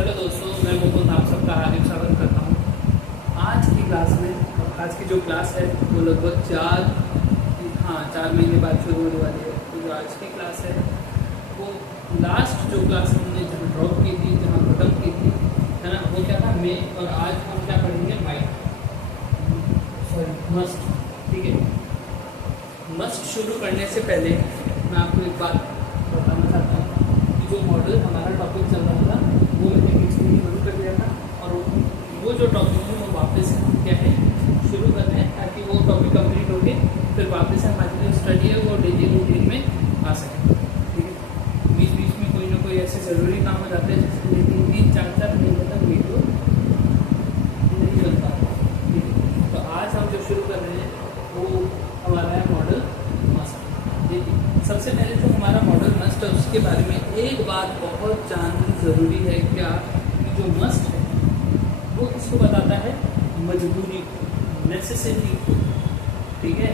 Hello दोस्तों, मैं मुकुंद आप सबका हार्दिक स्वागत करता हूँ। आज की क्लास में, आज की जो क्लास है वो लगभग 4 महीने बाद शुरू होने वाली है। तो जो आज की क्लास है वो लास्ट जो क्लास हमने जहाँ ड्रॉप की थी, जहाँ ख़त्म की थी, है ना, वो क्या था मे, और आज हम क्या पढ़ेंगे मस्ट। ठीक है, मस्ट शुरू करने से पहले मैं आपको एक बात बताना चाहता हूँ कि जो मॉडल हमारा टॉपिक चल रहा था वो मैंने बीच में ही बंद कर दिया था, और वो जो टॉपिक है वो वापस क्या है शुरू कर रहे हैं, ताकि वो टॉपिक कंप्लीट हो गए फिर वापस हमारी जो स्टडी है वो डेली रूटीन में आ सके। ठीक है, बीच बीच में कोई ना कोई ऐसे ज़रूरी काम हो जाते हैं जिससे 3-4 महीने तक वीडियो नहीं बनता। ठीक है, तो आज हम जो शुरू कर रहे हैं वो हमारा है मॉडल मस्ट। देखिए, सबसे पहले तो हमारा मॉडल मस्ट है उसके बारे में एक बात बहुत जाननी ज़रूरी है, क्या कि जो मस्ट है वो किसको बताता है, मजबूरी को, नेसेसिटी को। ठीक है,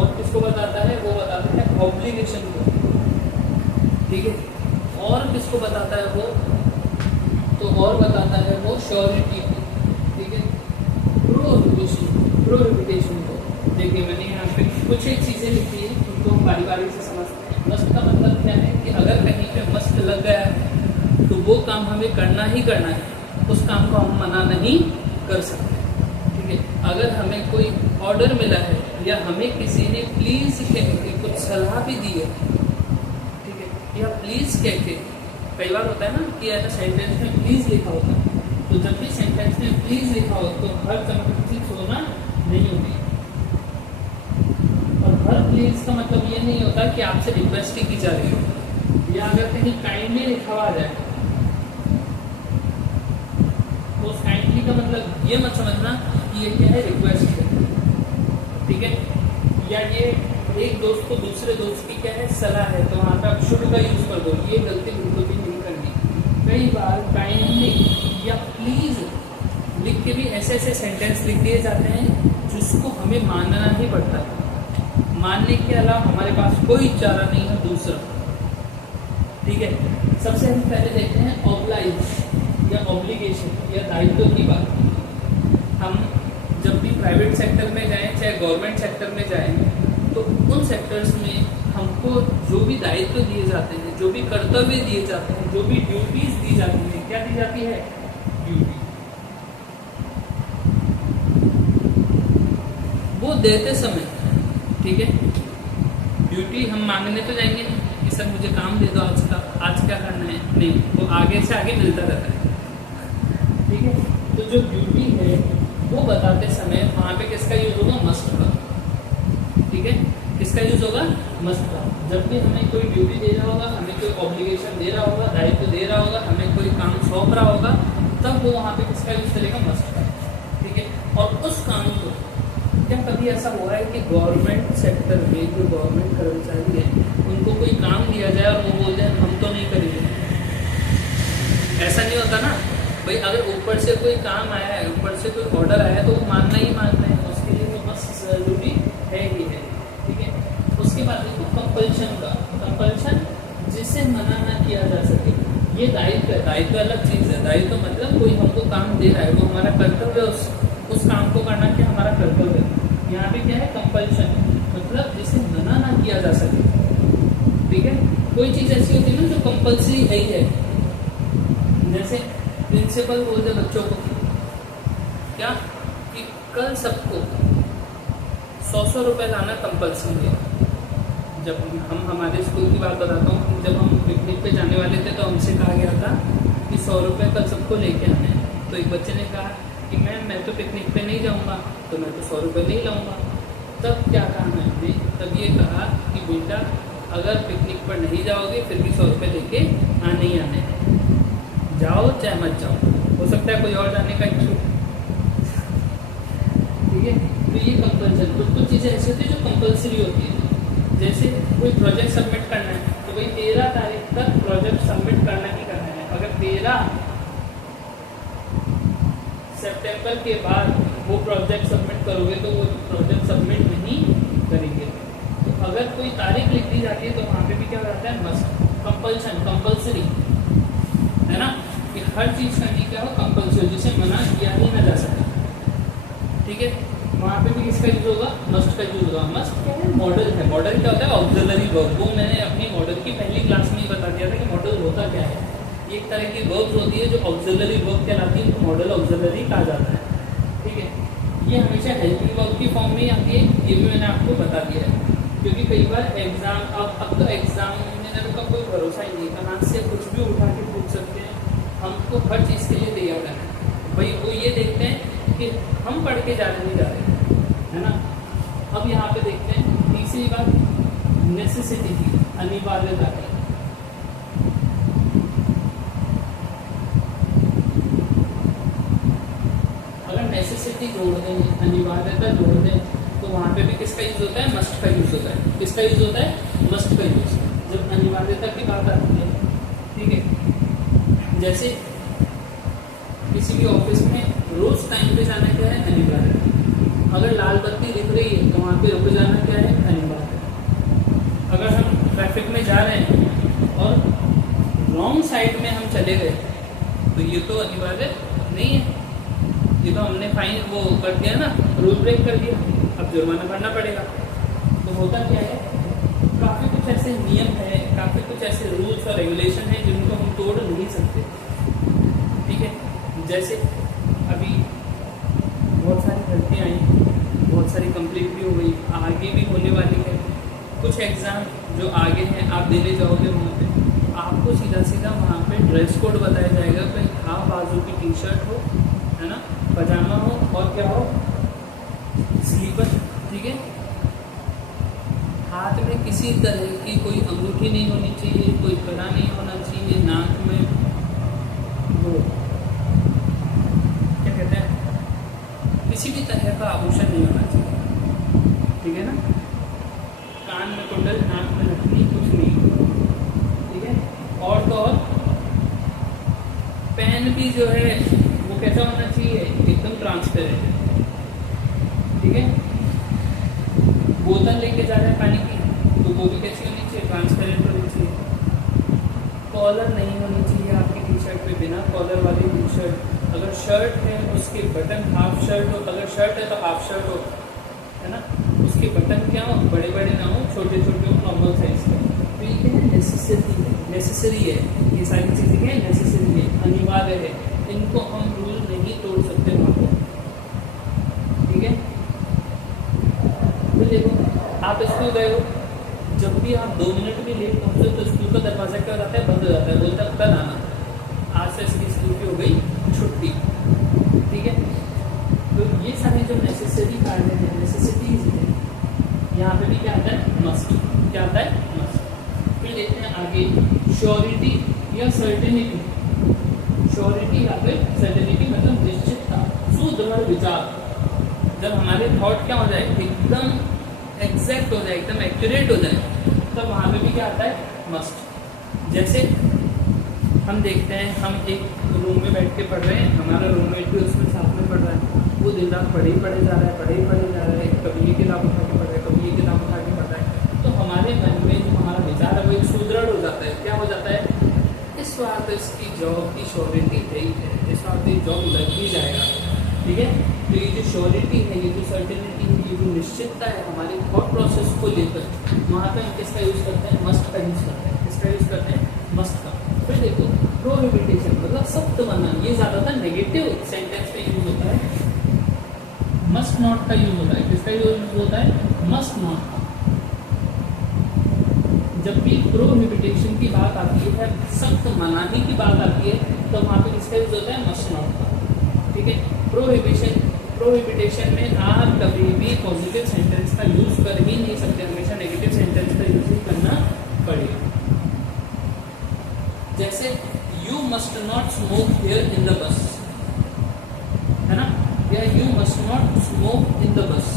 और किसको बताता है, वो बताता है ऑब्लिगेशन को। ठीक है, और किसको बताता है वो, तो और बताता है वो श्योरिटी को। ठीक है, प्रोहिबिटेशन को। देखिए, मैंने यहाँ पे कुछ एक चीज़ें लिखी है, उनको हम बारी बारी से समझते हैं। मस्ट का मतलब क्या है कि अगर कहीं पे मस्ट लग गया है तो वो काम हमें करना ही करना है, उस काम को हम मना नहीं कर सकते। ठीक है, अगर हमें कोई ऑर्डर मिला है या हमें किसी ने प्लीज़ कह के कुछ सलाह भी दी है, ठीक है, या प्लीज़ कह के, कई बार होता है ना कि ऐसा सेंटेंस में प्लीज़ लिखा होता है, तो जब भी सेंटेंस में प्लीज़ लिखा हो तो हर चीज़ होना नहीं होती। और हर प्लीज़ का मतलब ये नहीं होता कि आपसे रिक्वेस्ट ही की जा रही हो, या अगर कहीं काइंडली लिखा हुआ जाए तो उस काइंडली का मतलब ये मत समझना कि ये क्या है, रिक्वेस्ट है। ठीक है, या ये एक दोस्त को दूसरे दोस्त की क्या है, सलाह है, तो वहाँ पे आप शुड का यूज़ कर दो। ये गलती बिल्कुल भी नहीं करनी। कई बार काइंडली या प्लीज़ लिख के भी ऐसे ऐसे सेंटेंस लिख दिए जाते हैं जिसको हमें मानना ही पड़ता है। मानने के अलावा हमारे पास कोई चारा नहीं है दूसरा। ठीक है, सबसे हम पहले देखते हैं ऑब्लाइज या ऑब्लिगेशन या दायित्व की बात। हम जब भी प्राइवेट सेक्टर में जाएं चाहे गवर्नमेंट सेक्टर में जाएं, तो उन सेक्टर्स में हमको जो भी दायित्व दिए जाते हैं, जो भी कर्तव्य दिए जाते हैं, जो भी ड्यूटीज दी जाती हैं, क्या दी जाती है, ड्यूटी, वो देते समय, ठीक है, ड्यूटी हम मांगने तो जाएंगे कि सर मुझे काम दे दो आज क्या करना है, नहीं, वो आगे से आगे मिलता रहता है। ठीक है, तो जो ड्यूटी है वो बताते समय वहाँ पे किसका यूज होगा, मस्ट का। ठीक है, किसका यूज होगा, मस्ट का। जब भी हमें कोई ड्यूटी दे रहा होगा, हमें कोई ऑब्लिगेशन दे रहा होगा, दायित्व दे रहा होगा, हमें कोई काम सौंप रहा होगा, तब वो वहाँ पे किसका यूज करेगा, मस्ट का। ठीक है, और उस काम को, क्या कभी ऐसा हुआ है कि गवर्नमेंट सेक्टर में जो गवर्नमेंट कर्मचारी है उनको कोई काम दिया जाए और वो बोल जाए हम तो नहीं करेंगे? ऐसा नहीं होता ना भाई। अगर ऊपर से कोई काम आया है, ऊपर से कोई ऑर्डर आया है, तो वो मानना ही मानना है, उसके लिए तो मस्ट जरूरी है ही है। ठीक है, उसके बाद देखो कंपल्शन का। कंपल्शन जिसे मना ना किया जा सके, ये दायित्व है। दायित्व अलग चीज़ है। दायित्व मतलब कोई हमको काम दे रहा है, वो हमारा कर्तव्य है, उस काम को करना क्या हमारा कर्तव्य है। यहाँ पे क्या है, कंपल्शन मतलब जिसे मना ना किया जा सके। ठीक है, कोई चीज़ ऐसी होती है ना जो कंपल्सरी है ही है। जैसे प्रिंसिपल बोलते बच्चों को क्या कि कल सबको 100 रुपये लाना कंपल्सरी है। जब हम हमारे स्कूल की बात बताता हूँ, जब हम पिकनिक पे जाने वाले थे तो हमसे कहा गया था कि 100 रुपये कल सबको लेके आने हैं। तो एक बच्चे ने कहा कि मैम मैं तो पिकनिक पे नहीं जाऊँगा, तो मैं तो 100 रुपये नहीं लाऊँगा। तब क्या कहा मैंने, तब ये कहा कि बेटा अगर पिकनिक पर नहीं जाओगे फिर भी 100 रुपये लेके आने ही आने हैं, जाओ चाहे मत जाओ। हो सकता है कोई और जाने का इच्छुक। ठीक है, तो ये कंपल्सन, कुछ चीज़ें ऐसी होती है जो कंपल्सरी होती है। जैसे कोई प्रोजेक्ट सबमिट करना है तो भाई 13 तारीख तक प्रोजेक्ट सबमिट करना ही करना है। अगर 13 सितंबर के बाद वो प्रोजेक्ट सबमिट करोगे तो वो प्रोजेक्ट सबमिट नहीं करेंगे। तो अगर कोई तारीख लिख दी जाती है तो वहाँ पे भी क्या हो जाता है, मस्ट, कंपल्सन, कंपल्सरी है ना, कि हर चीज़ करनी क्या हो कंपल्सरी, जिसे मना किया ही ना जा सके। ठीक है, वहाँ पे भी किसका यूज होगा, मस्ट का यूज होगा। मस्ट क्या है, मॉडल है। मॉडल क्या होता है, ऑक्सिलरी वर्ब। वो मैंने अपनी मॉडल की पहली क्लास में ही बता दिया था कि मॉडल होता क्या है। एक तरह की वर्ब्स होती है जो ऑक्सिलरी वर्ब कहलाती है, उनको मॉडल ऑक्सिलरी कहा जाता है। ठीक है, ये हमेशा हेल्पिंग वर्ब की फॉर्म में आती है, ये भी मैंने आपको बता दिया है। क्योंकि कई बार एग्जाम, अब तो एग्जामिनर का कोई भरोसा ही नहीं, कहाँ से कुछ भी उठा के पूछ सकते हैं। हमको हर चीज़ के लिए तैयार रहना है भाई। वो ये देखते हैं कि हम पढ़ के जाने नहीं जा रहे, है ना। अब यहाँ पे देखते हैं तीसरी बात, नेसेसिटी की, अनिवार्यता की। अगर नेसेसिटी जोड़ दें, अनिवार्यता जोड़ दें, तो वहाँ पे भी किसका यूज होता है, मस्ट का यूज होता है। किसका यूज होता है, मस्ट का यूज, जब अनिवार्यता की बात आती है। ठीक है, जैसे किसी भी ऑफिस में रोज टाइम पे जाना क्या है, अनिवार्य है। अगर लाल बत्ती दिख रही है तो वहाँ पे रुक जाना क्या है, अनिवार्य है। अगर हम ट्रैफिक में जा रहे हैं और रॉन्ग साइड में हम चले गए तो ये तो अनिवार्य नहीं है, ये तो हमने फाइन वो कर दिया ना, रूल ब्रेक कर दिया, अब जुर्माना भरना पड़ेगा। तो होता क्या है, काफ़ी कुछ ऐसे नियम है, काफ़ी कुछ ऐसे रूल्स और रेगुलेशन है जिनको हम तोड़ नहीं सकते। ठीक है, जैसे अभी बहुत सारी भर्तियाँ आई, बहुत सारी कंप्लीट भी हो गई, आगे भी होने वाली है। कुछ एग्ज़ाम जो आगे हैं आप देने जाओगे, वहाँ पे आपको सीधा सीधा वहाँ पे ड्रेस कोड बताया जाएगा। कहीं हाफ बाजू की टी शर्ट हो, है ना, पजामा हो, और क्या हो, स्लीपर। ठीक है, हाथ में किसी तरह की कोई अंगूठी नहीं होनी चाहिए, कोई कड़ा नहीं होना चाहिए, नाक में वो क्या कहते हैं, किसी भी तरह का आभूषण नहीं होना चाहिए। ठीक है ना, कान में कुंडल, नाक में नथनी, कुछ नहीं। ठीक है, और तो और पेन भी जो है वो कैसा होना चाहिए, एकदम ट्रांसपेरेंट। ठीक है, बोतल लेके जा रहे हैं पानी की तो वो भी कैसी होनी चाहिए, ट्रांसपेरेंट होनी चाहिए। कॉलर नहीं होनी चाहिए आपकी टी शर्ट पे, बिना कॉलर वाली टी शर्ट। अगर शर्ट है उसके बटन हाफ शर्ट हो, अगर शर्ट है तो हाफ शर्ट हो, है ना, उसके बटन क्या हो, बड़े बड़े ना हो, छोटे छोटे हो, नॉर्मल साइज के। तो ये क्या है, नेसेसिटी है, नेसेसरी है, ये सारी चीज़ें क्या है, नेसेसरी है, अनिवार्य है, इनको हम रूल नहीं तोड़ सकते वहाँ पर। ठीक है, तो देखो आप स्कूल गए हो, जब भी आप 2 मिनट भी लेट पहुँचते हो तो स्कूल का दरवाजा क्या हो जाता है, बंद हो जाता है, बोलता है कल आना, आज से इसकी स्कूल की हो गई छुट्टी। ठीक है, तो ये सारे जो नेसेसरी कार्य हैं, नेसेसिटीज हैं, यहाँ पे भी क्या आता है, मस्ट। क्या आता है, मस्ट। फिर देखते हैं आगे, श्योरिटी या सर्टेनिटी। श्योरिटी या फिर सर्टेनिटी मतलब निश्चितता, सुदृढ़ विचार। जब हमारे थॉट क्या हो जाए, एकदम एग्जैक्ट हो जाए, एकदम एक्यूरेट हो जाए, तब वहाँ पे भी क्या आता है, मस्ट। जैसे हम देखते हैं, हम एक रूम में बैठ के पढ़ रहे हैं, हमारा रूममेट भी उसमें साथ में पढ़ रहा है, वो दिन रात पढ़े ही पढ़े जा रहा है, पढ़े ही पढ़े जा रहा है, कभी ये किताब उठा के पढ़ रहा है, कभी ये किताब उठा के पढ़ रहा है, तो हमारे मन में जो हमारा विचार है वो एक सुदृढ़ हो जाता है। क्या हो जाता है, इस बार तो इसकी जॉब की श्योरिटी है ही है, इस बार तो ये जॉब लग ही जाएगा। ठीक है, तो ये जो श्योरिटी है, ये जो सर्टेनिटी है, ये जो निश्चितता है हमारे थॉट प्रोसेस को लेकर, वहाँ पे हम किसका यूज़ करते हैं, मस्ट का यूज़ करते हैं। किसका यूज़ करते हैं, मस्ट का। फिर देखो प्रोहिबिटेशन मतलब सख्त मना, ये ज़्यादातर नेगेटिव सेंटेंस में यूज होता है। मस्ट नॉट का यूज होता है, किसका यूज होता है, मस्ट नॉट का। जब भी प्रोहिबिटेशन की बात आती है, सख्त मनाही की बात आती है, तो वहाँ पे किसका यूज होता है, मस्ट नॉट का। ठीक है, प्रोहिबिटेशन में आप कभी भी पॉजिटिव सेंटेंस का यूज कर ही नहीं सकते, हमेशा नेगेटिव सेंटेंस का यूज ही करना पड़ेगा। जैसे you must not smoke here in the bus, है ना, या you must not smoke in the bus.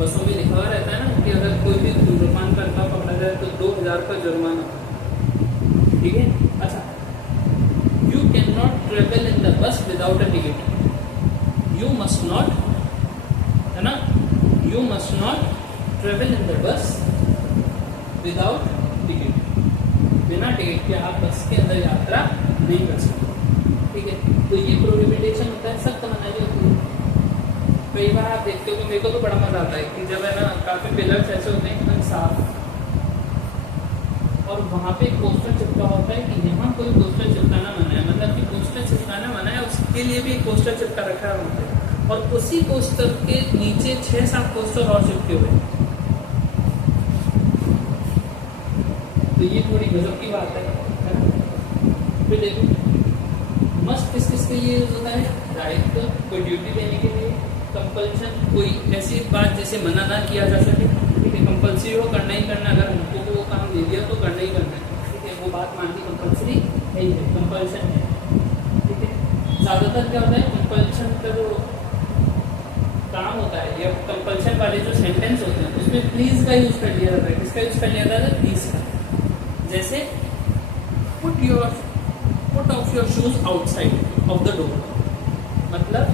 बसों में लिखा हुआ रहता है ना कि अगर कोई भी धूम्रपान करता पकड़ा जाए तो 2000 का जुर्माना। ठीक है, अच्छा, you can not travel in the bus without a ticket. You must not, है ना, you must not travel in the bus without ticket. बिना टिकट के आप बस के अंदर यात्रा नहीं कर सकते। ठीक है, तो ये प्रोहिबिटेशन होता है, सख्त मनाही होती है। कई बार आप देखते हो कि मेरे को तो बड़ा मजा आता है कि जब है ना काफी पिलर्स ऐसे होते हैं एकदम साफ, और वहाँ पे पोस्टर चिपका होता है कि यहाँ कोई पोस्टर चिपकाना मना है, मतलब कि पोस्टर चिपकाना मना है, उसके लिए भी एक पोस्टर चिपका रखा है वहाँ पे, और उसी पोस्टर के नीचे 6-7 पोस्टर और चिपके हुए हैं। तो ये थोड़ी गजब की बात है ना। फिर देखो मस्ट किस किस के लिए यूज होता है, दायित्व, कोई ड्यूटी देने के लिए, कंपल्शन, कोई ऐसी बात जैसे मना ना किया जा सके, ठीक है, कंपल्सरी हो, करना ही करना, अगर हमको वो काम दे दिया तो करना ही करना है, ठीक है, वो बात माननी कंपल्सरी है ही है, कंपल्शन है। ठीक है, ज़्यादातर क्या होता है कंपल्शन का जो काम होता है या कंपल्शन वाले जो सेंटेंस होते हैं उसमें प्लीज का यूज कर लिया जाता है। किसका यूज कर लिया जाता है, प्लीज का। जैसे put off your shoes outside of the door, मतलब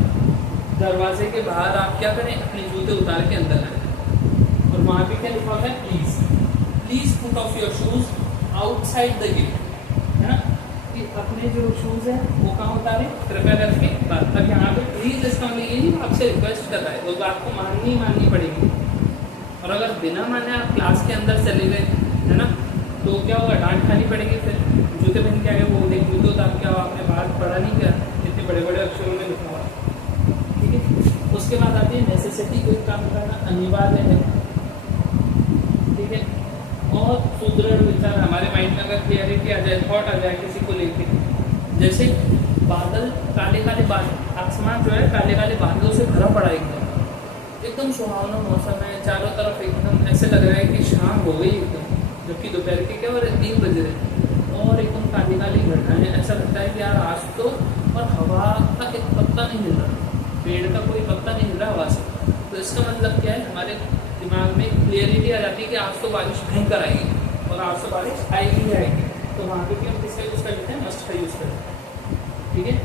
दरवाजे के बाहर आप क्या करें, अपने जूते उतार के अंदर आए, और वहां पे क्या लिखा होता है, please put off your shoes outside the gate, है ना, कि अपने जो शूज है वो कहाँ उतारे, कृपया करके बात। अब यहाँ पे प्लीज इसका मतलब ये नहीं आपसे रिक्वेस्ट कर रहा है, वो बात को माननी पड़ेगी। और अगर बिना माने आप क्लास के अंदर चले गए, है ना, तो क्या होगा, डांट खानी पड़ेगी। फिर जूते पहन के आगे वो देख जूते उतार के आपने बात पढ़ा नहीं किया, इतने बड़े बड़े अक्षरों में लिखा हुआ। ठीक है, उसके बाद आती है नेसेसिटी, कोई काम करना अनिवार्य है। ठीक है, और सुदृढ़ विचार, हमारे माइंड में अगर क्लियरिटी आ जाए, थॉट आ जाए किसी को लेके, जैसे बादल, काले काले बादल, आसमान जो है काले काले बादलों से भरा पड़ा एकदम सुहावना मौसम है, चारों तरफ एकदम ऐसे लग रहा है कि शाम हो गई एकदम, जबकि दोपहर के क्या हो रहे 3 बज रहे, और एकदम काली काली घटनाएं, ऐसा लगता है कि यार आज तो, और हवा का एक पत्ता नहीं हिल रहा, पेड़ का कोई पत्ता नहीं हिल रहा हवा से। तो इसका मतलब क्या है, हमारे दिमाग में क्लियरिटी आ जाती है कि आज तो बारिश भयंकर आएगी, और आज तो बारिश आएगी ही आएगी। तो वहाँ पे भी हम किसका यूज़ कर लेते हैं, मस्ट का यूज़ करते हैं। ठीक है,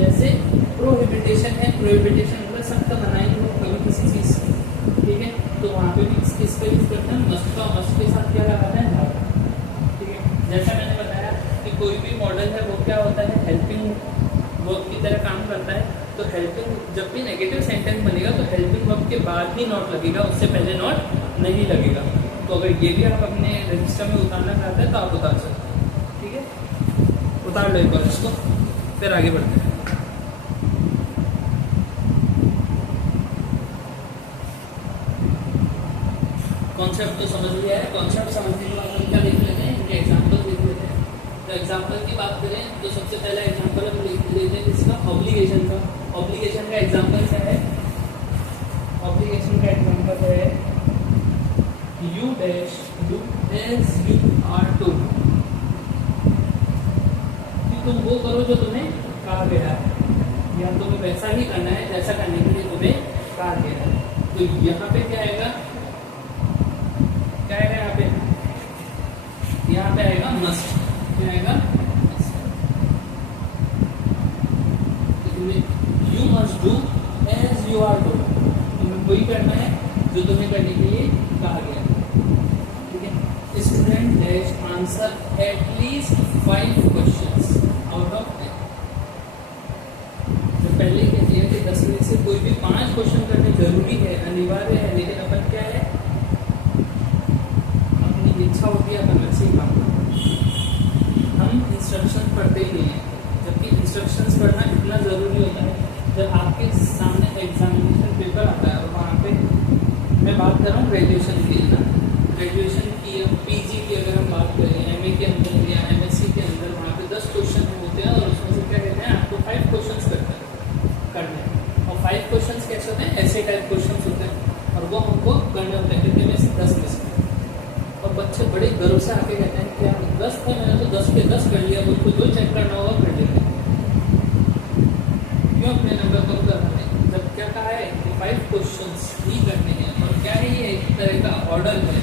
जैसे प्रोहिबिटेशन है, प्रोहिबिटेशन मतलब सख्त मनाही हो कभी किसी चीज़ की। ठीक है, तो वहाँ पे भी किसका यूज़ करते हैं, मस्ट का। मस्ट के साथ क्या लगाते हैं, धारा। ठीक है, जैसा मैंने बताया कि कोई भी मॉडल है वो क्या होता है, हेल्पिंग वर्ब की तरह काम करता है। तो हेल्पिंग, जब भी नेगेटिव सेंटेंस बनेगा तो हेल्पिंग वर्ब के बाद ही नॉट लगेगा, उससे पहले नॉट नहीं लगेगा। तो अगर ये भी आप अपने रजिस्टर में उतारना चाहते हैं तो आप उतार सकते हैं। ठीक है, उतार लो एक बार इसको, फिर आगे बढ़ते हैं। कॉन्सेप्ट तो समझ लिया है, कॉन्सेप्ट समझने के बाद हम क्या देख लेते हैं, इनके एग्जाम्पल देख लेते हैं। तो एग्जाम्पल की बात करें तो सबसे पहला एग्जाम्पल हम लेते हैं इसका, ऑब्लिगेशन का। ऑब्लिगेशन का एग्जाम्पल क्या है, ऑब्लिगेशन का एग्जाम्पल है you dash do as you are to, कि तुम वो करो जो तुम्हें कहा गया है, या तुम्हें वैसा ही करना है जैसा करने के लिए तुम्हें कहा गया है। तो यहाँ पे क्या आएगा, क्या आएगा यहाँ पे आएगा मस्ट। क्या आएगा, you must do as you are to, तुम्हें वही करना है जो तुम्हें करने के लिए कहा गया। ठीक है, student dash answer at least 5 questions out of 10। तो पहले कहती है कि 10 में से कोई भी 5 क्वेश्चन करने जरूरी है, अनिवार्य है, लेकिन अपन क्या है, इच्छा होती है अपन वैसे ही काम करना, हम इंस्ट्रक्शन पढ़ते ही नहीं है, जबकि इंस्ट्रक्शंस पढ़ना इतना ज़रूरी होता है। जब आपके सामने एग्जामिनेशन पेपर आता है, और वहाँ पे मैं बात कर रहा हूँ ग्रेजुएशन की ना, ग्रेजुएशन की या पीजी की अगर हम बात करें, एमए के अंदर या एमएससी के अंदर, वहाँ पे 10 क्वेश्चन होते हैं, और उसमें से क्या कहते हैं, आपको 5 क्वेश्चन करने हैं। और 5 क्वेश्चन कैसे होते हैं, ऐसे टाइप क्वेश्चन होते हैं, और वो हमको करने होते हैं कितने में से, 10 में से। और बच्चे बड़े गर्व से आके कहते हैं कि यार 10 थे, मैंने तो 10 के 10 कर लिया, मुझको जो चेक करना होगा कर लेंगे। क्यों अपने नंबर कम कर रहे हैं, जब क्या कहा है कि 5 क्वेश्चंस ही करने हैं। और क्या है, ये एक तरह का ऑर्डर है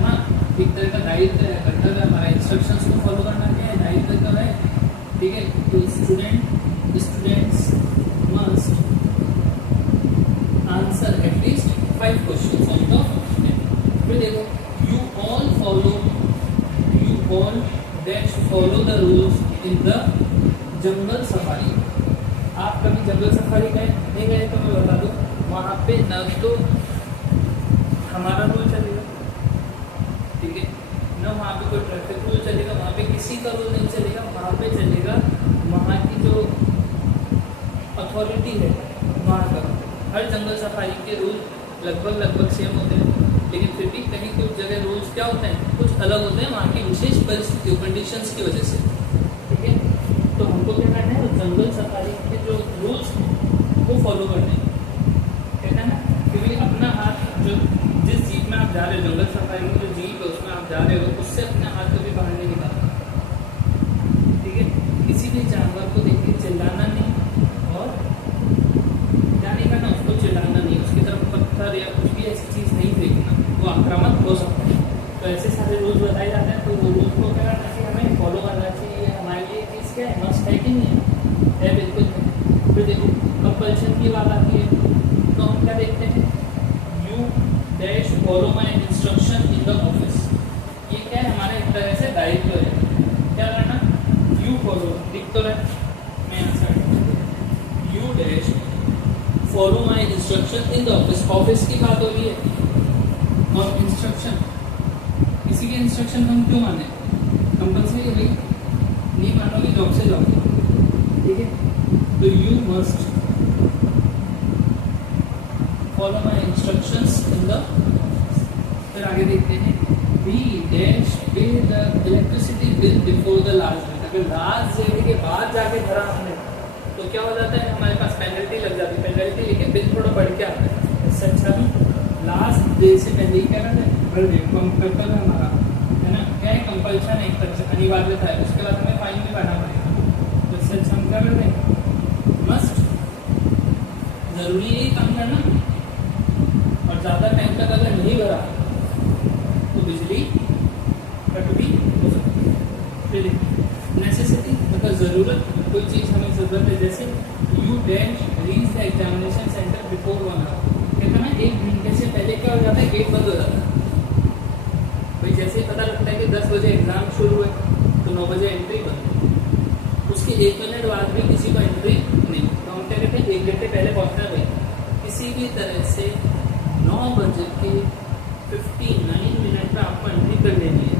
ना, एक तरह का दायित्व है, कर्तव्य है हमारा, इंस्ट्रक्शंस को फॉलो करना क्या है, दायित्व का है। ठीक है, तो students must answer at least 5 questions out of 10। फिर देखो, you all follow all dash follow the rules in the jungle safari. आप कभी जंगल सफारी गए नहीं गए तो मैं बता दूँ, वहाँ पे न तो हमारा रूल चलेगा, ठीक है, न वहाँ पे कोई ट्रैफिक रूल चलेगा, वहाँ पे किसी का रूल नहीं चलेगा। वहाँ पे चलेगा वहाँ की जो अथॉरिटी है वहाँ का। हर जंगल सफारी के रूल लगभग सेम होते हैं, लेकिन फिर भी कहीं कुछ जगह रूल्स क्या होते हैं, कुछ अलग होते हैं वहाँ की विशेष परिस्थितियों कंडीशंस की वजह से, ठीक है। तो हमको क्या करना है, जंगल सफारी के जो रूल्स वो फॉलो करने हैं, कहते हैं ना, क्योंकि अपना हाथ जो जिस जीप में आप जा रहे हो, जंगल सफारी में जो जीप है उसमें आप जा रहे हो, उससे अपना हाथ कभी बाहर नहीं निकालना, ठीक है। किसी भी जानवर को देख के चिल्लाना नहीं और क्या नहीं करना, उसको चिल्लाना नहीं, उसकी तरफ पत्थर या कुछ भी ऐसी चीज़ नहीं फेंकना, वो आक्रामक हो सकता है। तो ऐसे सारे रूल्स बताए जाते हैं, तो वो रूल्स को क्या करना चाहिए, हमें फॉलो करना चाहिए। हमारे लिए चीज़ क्या है, मस्ट है कि नहीं है बिल्कुल है। फिर देखो कंपल्शन की बात आती है, तो हम क्या देखते हैं, you dash follow my instruction in the office. ये क्या है, हमारा एक तरह से दायित्व है, क्या करना, यू फॉलो, दिख तो रहा मैं answer, you dash follow my instruction in the office. Office की बात हो रही है और इंस्ट्रक्शन, किसी के इंस्ट्रक्शन हम क्यों माने, कंपल्सरी है भाई, नहीं मानोगे जॉब से जाओगे, ठीक है। तो you must follow my instructions in the, फिर आगे देखते हैं, B dash pay the electricity bill before the last date. अगर लास्ट डेट के बाद जाके भरा हमने तो क्या हो जाता है, हमारे पास पेनल्टी लग जाती है, पेनल्टी लेके बिल थोड़ा बढ़ के आता है। इससे अच्छा हम लास्ट डे से पहले ही क्या करते हैं, भर दे, कर्तव्य है हमारा, है ना, क्या है, कंपल्शन है, एक तरह से अनिवार्यता है, उसके बाद हमें फाइन भी भरना पड़ेगा। तो इससे अच्छा हम क्या करते हैं, मस्ट, जरूरी है काम करना, और ज़्यादा टाइम तक अगर नहीं भरा तो बिजली कट भी हो सकती है। फिर नेसेसिटी, मतलब ज़रूरत, कोई चीज़ हमें ज़रूरत है, जैसे you dash reach the examination centre before 1 hour. कहते हैं ना, 1 घंटे से पहले क्या हो जाता है, गेट बंद हो जाता है भाई। जैसे ही पता लगता है कि 10 बजे एग्ज़ाम शुरू है तो 9 बजे एंट्री बंद, उसके 1 मिनट बाद भी किसी को एंट्री नहीं। तो हम क्या कहते हैं, 1 घंटे पहले पहुँचना भाई, किसी भी तरह से 9 बजे के 59 मिनट पर आपको एंट्री कर लेनी है,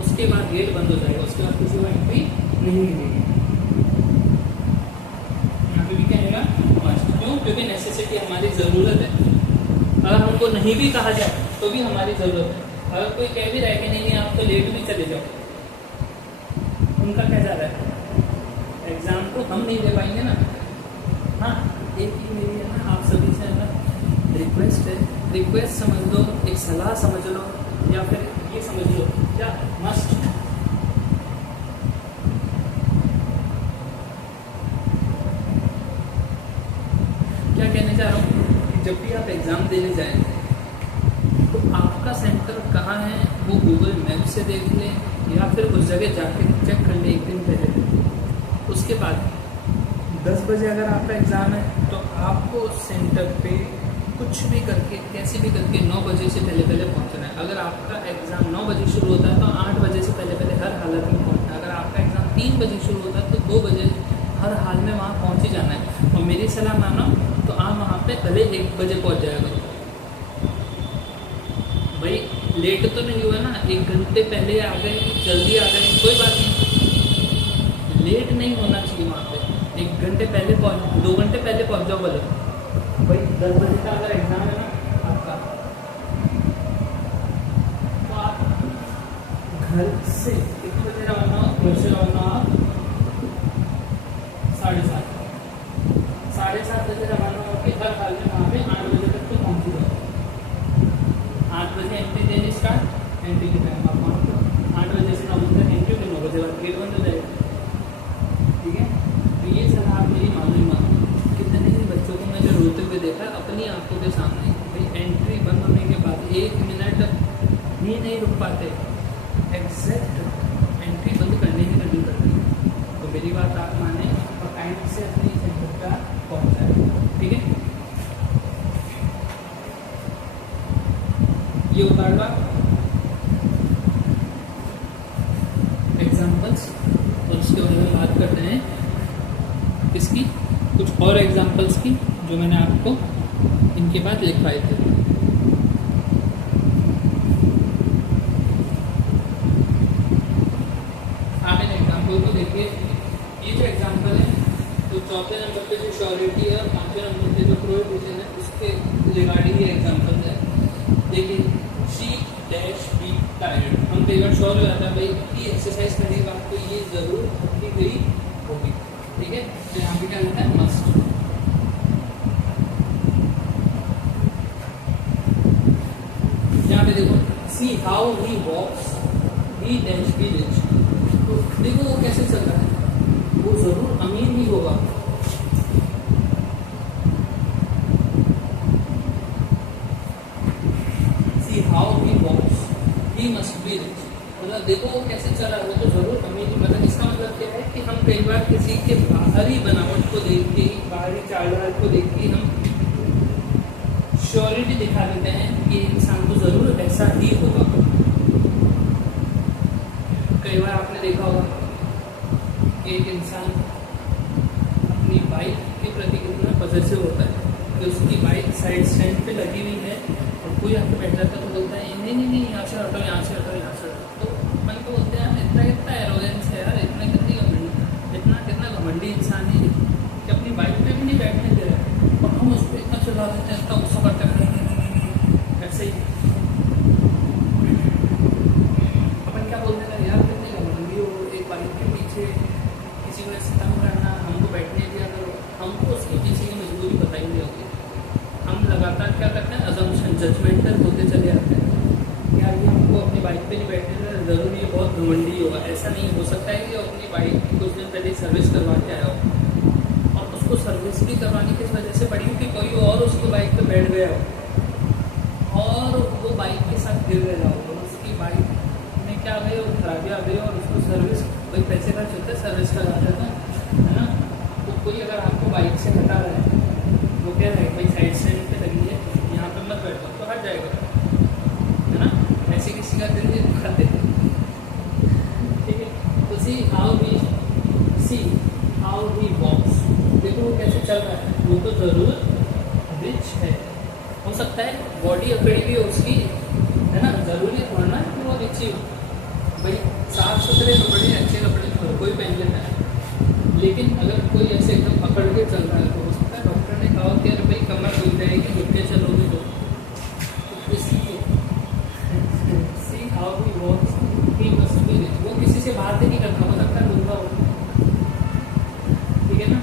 उसके बाद गेट बंद हो जाएगा, उसके बाद किसी को एंट्री नहीं मिलेगी। यहाँ पे भी क्या रहेगा, मस्ट, क्यों, क्योंकि नेसेसिटी हमारी ज़रूरत है। अगर हमको नहीं भी कहा जाए तो भी हमारी ज़रूरत है। अगर कोई कह भी रहा है कि नहीं आप तो लेट भी चले जाओ, उनका क्या जा रहा है, एग्ज़ाम तो हम नहीं दे पाएंगे ना। हाँ, एक ही मेरी है ना आप सभी से है ना रिक्वेस्ट है, रिक्वेस्ट समझ लो, एक सलाह समझ लो, या फिर ये समझ लो, क्या मस्ट, क्या कहने जा रहा हूँ कि जब भी आप एग्ज़ाम देने जाएं तो आपका सेंटर कहाँ है वो गूगल मैप से देख लें, या फिर उस जगह जाके चेक कर लें 1 दिन पहले। उसके बाद 10 बजे अगर आपका एग्ज़ाम है तो आपको सेंटर पे कुछ भी करके, कैसे भी करके 9 बजे से पहले पहुंचना है। अगर आपका एग्ज़ाम 9 बजे शुरू होता है तो 8 बजे से पहले हर हालत में पहुंचना है। अगर आपका एग्ज़ाम 3 बजे शुरू होता है तो 2 बजे हर हाल में वहाँ पहुँच ही जाना है। और मेरी सलाह मानो तो आप वहाँ पे पहले 1 बजे पहुँच जाएगा भाई। लेट तो नहीं हुआ ना, 1 घंटे पहले आ गए, जल्दी आ गए, कोई बात नहीं, लेट नहीं होना चाहिए वहाँ पे। 1 घंटे पहले पहुँच, 2 घंटे पहले पहुँच जाओ भले भाई। 10 बजे का अगर एग्ज़ाम है ना आपका, तो आप घर से कितने बजे रवाना हो, घर से रवाना आप 7:30 बजे रवाना होकर हर हाल में वहाँ पे 8 बजे तक तो पहुँच ही जाओ। 8 बजे एंट्री देनी स्टार्ट, एंट्री के टाइम आप वहाँ पर 8 बजे से 9 बजे तक एंट्री, फिर 9 बजे बाद गेट बंद हो जाएगा, ठीक है। तो ये सलाह आप मेरी मानो ही मानो। कितने ही बच्चों को मैंने रोते हुए देखा अपनी आंखों के सामने, भाई एंट्री बंद होने के बाद 1 मिनट भी नहीं रुक पाते, एग्जैक्ट एंट्री बंद करनी ही करनी पड़ती है। तो मेरी बात आप माने और टाइम से अपनी सेंटर पर पहुँच जाए, ठीक है। ये उतार लो। करते हैं किसकी, कुछ और एग्जांपल्स की जो मैंने आपको इनके बाद लिखवाए थे। आप इन एग्जाम्पल को देखिए, ये जो एग्जाम्पल है तो चौथे नंबर पे जो श्योरिटी है और पांचवें नंबर पे जो प्रोहिबिशन है उसके रिगार्डिंग ये एग्जाम्पल है। देखिए, शी डैश बी टायर्ड, हम कई बार श्योर हो जाता है भाई कि एक्सरसाइज करने के बाद तो ये जरूर थकी गई होगी, ठीक है। तो यहाँ पे क्या लिखा है, मस्ट। यहाँ पे देखो, see how he walks he dash be rich, तो देखो वो कैसे चल रहा है, वो जरूर अमीर ही होगा। See how he walks he must be rich, मतलब देखो वो कैसे चल रहा है, वो तो जरूर अमीर। मतलब इसका मतलब क्या है कि हम कई बार किसी के बाहरी बनावट को देख के, बाहरी चाल को देख के हम श्योरिटी दिखा देते हैं कि इंसान तो जरूर ऐसा ही होगा। कई बार आपने देखा होगा कि एक इंसान अपनी बाइक के प्रति कितना पॉजिटिव होता है कि उसकी बाइक साइड स्टैंड पे लगी हुई है और कोई आके बैठ जाता है तो बोलता है नहीं नहीं नहीं यहाँ से हटो, यहाँ से हटो, यहाँ से हटो। तो मन को बोलते हैं इतना कितना एरोगेंस है यार, इतना कितना घमंडी इंसान है कि अपनी बाइक पे भी नहीं बैठने दे रहा है और हम उस पर इतना चला देते हैं, इतना गुस्सा करते हैं। ऐसे ही अपन क्या बोलते हैं यार, कितने घमंडी हो, एक बाइक के पीछे किसी को सितम करना, हमको बैठने दिया करो। हमको उसके पीछे की मजबूरी बताई नहीं होगी। हम लगातार क्या करते हैं, अजम्पशन, जजमेंटल होते चले जाते हैं कि यार ये हमको अपनी बाइक पे नहीं बैठने देना, जरूर ये बहुत घमंडी होगा। ऐसा नहीं हो सकता है कि अपनी बाइक की कुछ दिन पहले सर्विस करवा के आया हो और उसको सर्विस भी करवाने की वजह से पड़ी कि कोई और उसकी बाइक पे बैठ गया हो और वो बाइक के साथ गिर गया हो और उसकी बाइक में क्या आ गई, वो खराबी आ गई और उसको सर्विस, भाई पैसे खर्च होते हैं, सर्विस करा देता है ना। तो कोई अगर आपको बाइक से हटा रहा है, वो कह रहा है भाई साइड स्टैंड पे लगी है, यहाँ पे मत बैठो, तो हट जाएगा, है ना। ऐसे किसी का दिल नहीं दुखाते, ठीक है। तो सी हाउ ही वॉक्स, देखो वो कैसे चल रहा है, वो तो जरूर रिच है। हो सकता है बॉडी अकड़ी भी उसकी, है ना, जरूरी थोड़ा ना कि वो रिच ही हो। भाई साफ सुथरे कपड़े, अच्छे कपड़े हर कोई पहन लेता है, लेकिन अगर कोई ऐसे एकदम पकड़ के चल रहा है तो हो सकता है डॉक्टर ने कहा कि अरे भाई कमर खुल जाएगी, घुटने चलोगे तो इसलिए see how he walks he must be rich, वो किसी से बात ही नहीं करता, हो सकता है लूंगा हो, ठीक है ना।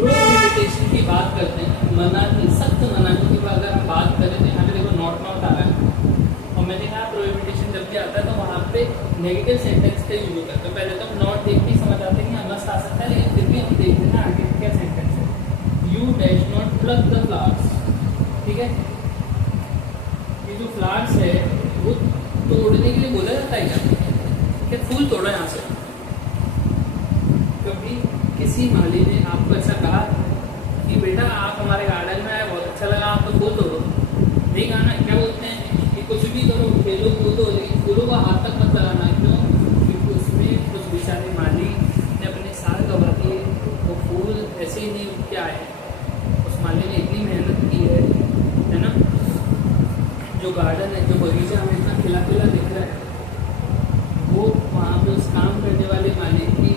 प्रोहिबिटेशन की बात करते हैं, मना की, सख्त मना की अगर हम बात करें तो यहाँ पे देखो नॉट आ रहा है और मैंने कहा प्रोहिबिटेशन जब भी आता है तो वहाँ पे नेगेटिव सेंटेंस का यूज होता है। तो पहले तो हम नॉट देख के समझ आते हैं कि मस्ट आ सकता है, लेकिन फिर भी हम देखते हैं आगे क्या सेंटेंस है। You dash not plug the flowers, ठीक है। ये जो फ्लावर्स है वो तोड़ने के लिए बोला जाता है क्या फूल तोड़ो यहाँ से। कभी किसी माली ने आपको ऐसा कहा कि बेटा आप हमारे गार्डन में आए, बहुत अच्छा लगा, आप तो फूल तोड़ो, नहीं कहा ना। क्या बोलते हैं कि कुछ भी करो, खेलो कूदो, लेकिन फूलों का हाथ तक मत लगाना। क्यों? क्योंकि उसमें कुछ बेचारे माली ने अपने साल गवा दिए, वो फूल ऐसे ही नहीं उठ के आए, उस माली ने इतनी मेहनत की है ना। जो गार्डन है, जो बगीचा हमें इतना खिला खिला दिख रहा है, वो वहाँ पे उस काम करने वाले मालिक की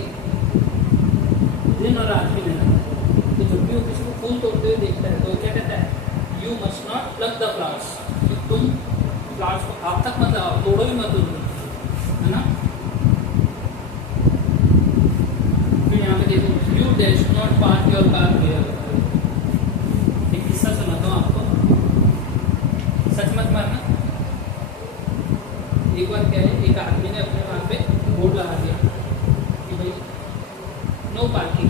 दिन और रात की मेहनत है। तो जब भी वो किसी को फूल तोड़ते हुए देखता है तो वो क्या कहता है, you must not plug the flowers, कि तुम फ्लावर्स को हाथ तक मत लगाओ, तोड़ो ही मत उनको, है ना। फिर यहाँ पे देखो, you dash not park your car here. एक किस्सा सुनाता हूँ आपको, सच मत मारना। एक बार क्या है, एक आदमी ने अपने वहाँ पे बोर्ड लगा दिया कि भाई नो पार्किंग,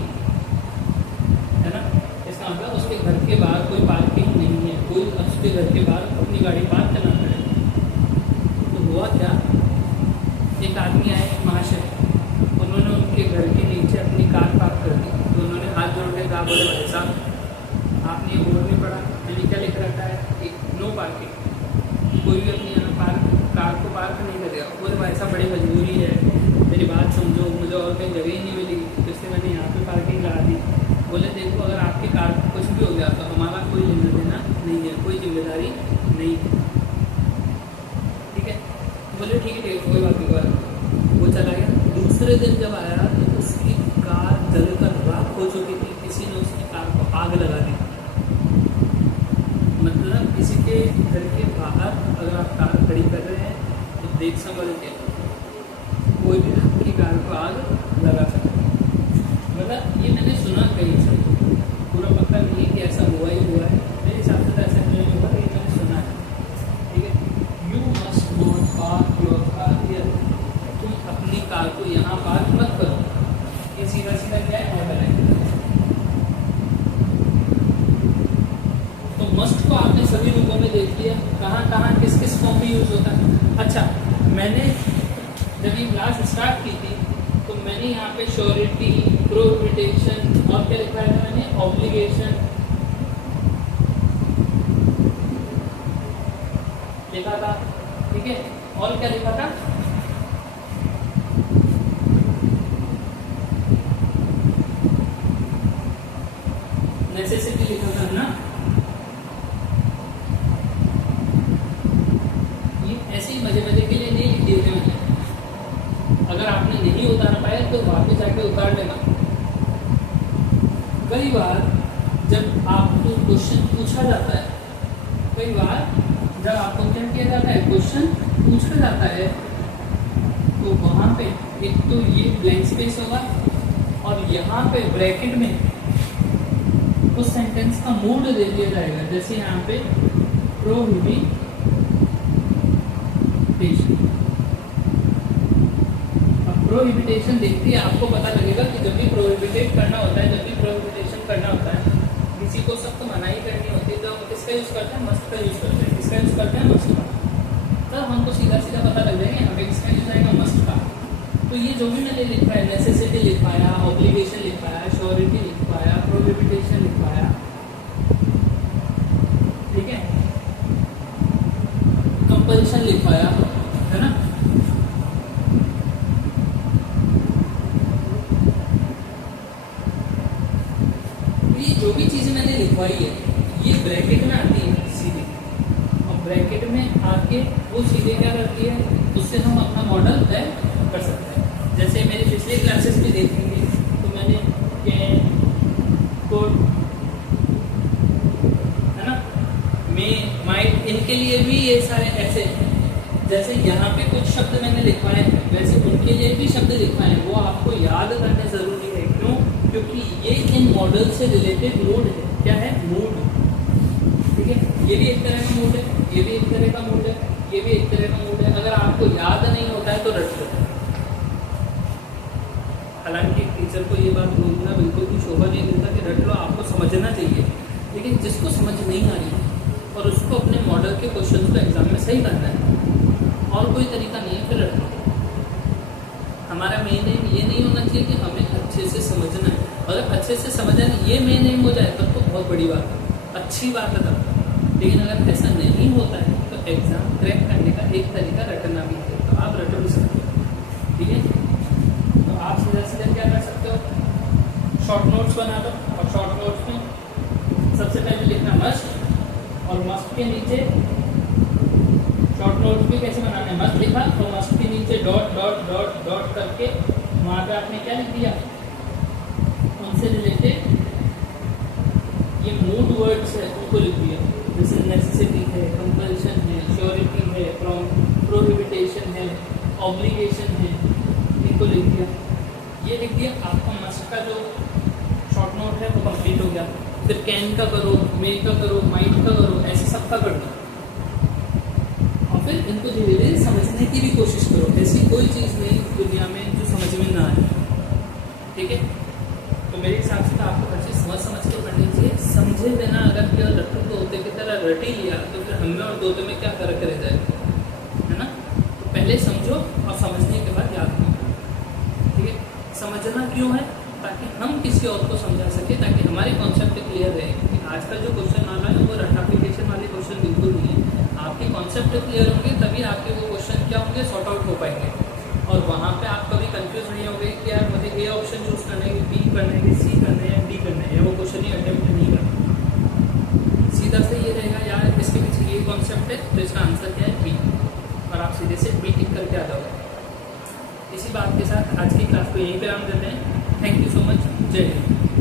है ना। इसका मतलब उसके घर के बाहर कोई पार्किंग नहीं है, कोई उसके घर के बाहर अपनी गाड़ी पार्क करना पड़े। तो हुआ क्या, एक आदमी आए, एक महाशय, उन्होंने उनके घर के नीचे अपनी कार पार्क कर दी। तो उन्होंने हाथ जोड़ के कहा, बोले भाई साहब आपने ये बोर्ड नहीं पढ़ा, मैंने क्या लिख रखा है, एक नो पार्किंग, कोई भी अपनी यहाँ कार कार को पार्क नहीं करेगा, बोले भाई साहब बड़ी मजबूरी है, मेरी बात समझो, मुझे और कहीं जगह ही नहीं मिली तो इसलिए मैंने यहाँ पे पार्किंग लगा दी। बोले देखो अगर आपकी कार को कुछ भी हो गया तो हमारा कोई लेना देना नहीं है, कोई जिम्मेदारी नहीं है, ठीक है। बोले ठीक है कोई बात नहीं। वो चला गया। दूसरे दिन जब आया तो उसकी कार जलकर राख हो चुकी थी, किसी ने उसकी कार को आग लगा दी। मतलब किसी के घर के बाहर अगर आप कार खड़ी कर रहे हैं तो देख समझ के कोई भी आपकी कार को आग लगा सकता है। मतलब ये मैंने सुना कहीं से, पूरा पक्का नहीं कि ऐसा हुआ ही हुआ है, मेरे हिसाब से तो ऐसा नहीं हुआ, ये मैंने सुना है, ठीक है। You must not park your car here, तुम अपनी कार को यहाँ पार्क मत करो। ये सीधा सीधा क्या है, ऑर्डर है। तो मस्ट को आपने सभी रूपों में देख लिया, कहाँ कहाँ किस किस फॉर्म में यूज होता है। अच्छा, मैंने जब ये क्लास स्टार्ट की थी तो मैंने यहाँ पे श्योरिटी, प्रोहिबिटेशन और क्या लिखा है मैंने, ऑब्लिगेशन लिखा था, ठीक है। और क्या लिखा था, नेसेसिटी लिखा था ना। ये ऐसे ही मजे मजे के लिए नहीं लिख दिए थे मैंने, अगर आपने नहीं उतार पाया तो वापस जाके उतार लेना। कई बार जब आपको क्वेश्चन पूछा जाता है, कई बार जब आपको क्या किया जाता है, क्वेश्चन पूछा जाता है, तो वहाँ पे एक तो ये ब्लैंक स्पेस होगा और यहाँ पे ब्रैकेट में उस सेंटेंस का मूड दे दिया जाएगा। जैसे यहाँ पे प्रोहिबिटेशन, प्रोहिबिटेशन देखते ही आपको पता लगेगा कि जब भी प्रोहिबिटेट करना होता है, जब भी प्रोहिबिटेशन करना होता है, किसी को सख्त मनाही करनी होती है, तो हम किसका यूज करते हैं, मस्ट का यूज करते हैं। किसका यूज करते हैं, मस्ट का। तब हमको सीधा सीधा पता लग जाएगा यहाँ पे किसका यूज आएगा, मस्ट का। तो ये जो भी मैंने लिखा है, नेसेसिटी लिखवाया, ऑब्लिगेशन लिखवाया, श्योरिटी लिखवाया, प्रोहिबिटेशन लिखवाया, ठीक है, कंपल्शन लिखवाया, है ना। जो भी चीजें मैंने लिखवाई है ये ब्रैकेट में आती है सीधे, और ब्रैकेट में आके वो सीधे क्या करती है, उससे हम अपना मॉडल तय कर सकते हैं। जैसे मेरी पिछले क्लासेस भी देखेंगे तो मैंने कैन, कुड, है ना, मे, माइट, इनके लिए भी ये सारे ऐसे, जैसे यहाँ पे कुछ शब्द मैंने लिखवाए हैं वैसे उनके लिए भी शब्द लिखवाए हैं, वो आपको याद करने जरूरी है। क्यों? क्योंकि ये इन मॉडल से रिलेटेड मूड है। क्या है? मूड, ठीक है। ये भी एक तरह का मूड है, ये भी एक तरह का मूड है, ये भी एक तरह का मूड है। अगर आपको याद नहीं होता है तो रट लो। हालांकि टीचर को ये बात बोलना बिल्कुल भी शोभा नहीं देता कि रट लो, आपको समझना चाहिए। लेकिन जिसको समझ नहीं आ रही है और उसको अपने मॉडल के क्वेश्चन को एग्जाम में सही करना है और कोई तरीका नहीं है, फिर रट लो। हमारा मेन एम ये नहीं होना चाहिए कि हमें अच्छे से समझना है। अगर अच्छे से समझना ये मेन एम हो जाए तब तो बहुत बड़ी बात है, अच्छी बात है तब। लेकिन अगर ऐसा नहीं होता है तो एग्जाम क्रैक करने का एक तरीका रटना भी है, तो आप रट भी सकते हो, ठीक है। तो आप सीधा सीधा क्या कर सकते हो, शॉर्ट नोट्स बना लो और शॉर्ट नोट्स में सबसे पहले लिखना मस्ट, और मस्ट के नीचे शॉर्ट नोट्स भी कैसे बनाना है, मस्ट लिखा तो मस्ट के नीचे डॉट डॉट डॉट डॉट करके वहाँ पे आपने क्या लिख दिया, उनसे रिलेटेड ये मूड वर्ड्स है उनको लिख दिया। जैसे नेसेसिटी है, कंपल्शन है, श्योरिटी है, प्रोहिबिटेशन है, ऑब्लिगेशन है, इनको लिख दिया। ये लिख दिया, आपका मस्ट का जो शॉर्ट नोट है वो कंप्लीट हो गया। फिर कैन का करो, मे का करो, माइट का करो, ऐसे सबका कर दो और फिर इनको धीरे धीरे समझने की भी कोशिश करो। ऐसी कोई चीज़ नहीं दुनिया में जो समझ में ना आए, ठीक है। तो मेरे हिसाब से तो आपको हर चीज़ समझ के पढ़नी चाहिए। समझे बिना अगर केवल रट्टू तोते की तरह रट ही लिया तो फिर हमें और तोते में क्या फर्क रह जाएगा, है ना। तो पहले समझो और समझने के बाद याद करो, ठीक है। समझना क्यों है? ताकि हम किसी और को समझा सके, ताकि हमारे कॉन्सेप्ट क्लियर रहे। कि आज का जो क्वेश्चन आ रहा है वो रट्टाफिकेशन वाले क्वेश्चन बिल्कुल नहीं है, आपके कॉन्सेप्ट कॉन्सेप्ट क्लियर होंगे तभी आपके वो क्वेश्चन क्या होंगे, सॉर्ट आउट हो पाएंगे। और वहाँ पे आप कभी कंफ्यूज नहीं होंगे कि यार मुझे ए ऑप्शन चूज करना है, बी करना है, सी करना है या डी करना है, या वो क्वेश्चन ही अटेम्प्ट नहीं करना। सीधा से ये रहेगा यार इसके पीछे ये कॉन्सेप्ट है तो इसका आंसर क्या है, बी, और आप सीधे से बी टिक करके आ जाओगे। इसी बात के साथ आज की क्लास को यहीं पे हम देते हैं। Thank you so much. जय हिंद।